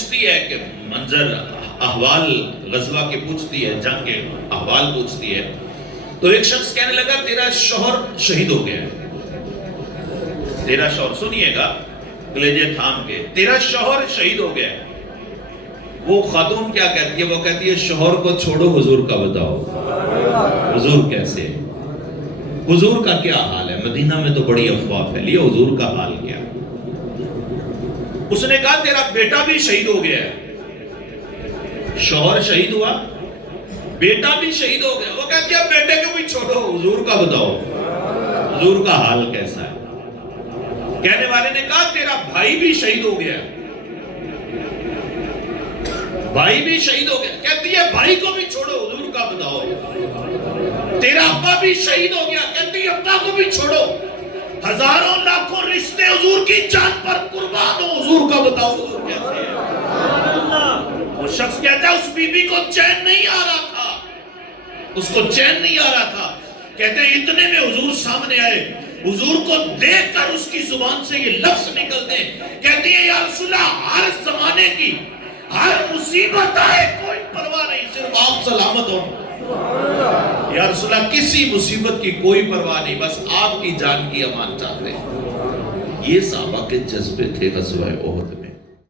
پوچھتی ہے کہ منظر احوال غزوہ کے پوچھتی ہے، جنگ کے احوال پوچھتی ہے، تو ایک شخص کہنے لگا تیرا شوہر شہید ہو گیا ہے، تیرا شوہر، سنیے گا کلیجے تھام کے، تیرا شوہر شہید ہو گیا ہے۔ وہ خاتون کیا کہتی ہے؟ وہ کہتی ہے شوہر کو چھوڑو، حضور کا بتاؤ، حضور کیسے، حضور کا کیا حال ہے؟ مدینہ میں تو بڑی افواہ پھیلی ہے، حضور کا حال کیا؟ اس نے کہا تیرا بیٹا بھی شہید ہو گیا ہے، شوہر شہید ہوا، بیٹا بھی شہید ہو گیا۔ وہ کہتی ہے بیٹے کو بھی چھوڑو، حضور کا بتاؤ، حضور کا حال کیسا ہے؟ کہنے والے نے کہا تیرا بھائی بھی شہید ہو گیا، بھائی بھی شہید ہو گیا۔ کہتی ہے بھائی کو بھی چھوڑو، حضور کا بتاؤ۔ تیرا ابا بھی شہید ہو گیا، کہتی ہے ابا کو بھی چھوڑو، ہزاروں لاکھوں رشتے حضور کی جان پر قربان ہو، حضور کا بتاؤ، حضور کیسے ہے؟ وہ شخص کہتا ہے اس بی بی کو چین نہیں آ رہا تھا، اس کو چین نہیں آ رہا تھا۔ کہتے ہیں اتنے میں حضور سامنے آئے، حضور کو دیکھ کر اس کی زبان سے یہ لفظ نکلتے ہیں، کہتی ہے یا رسول اللہ ہر زمانے کی ہر مصیبت آئے کوئی پرواہ نہیں، صرف آپ سلامت ہو۔ یا رسول اللہ کسی مصیبت کی کوئی پرواہ نہیں، بس آپ کی جان کی امان چاہتے ہیں۔ یہ صحابہ کے جذبے تھے غزوہ احد۔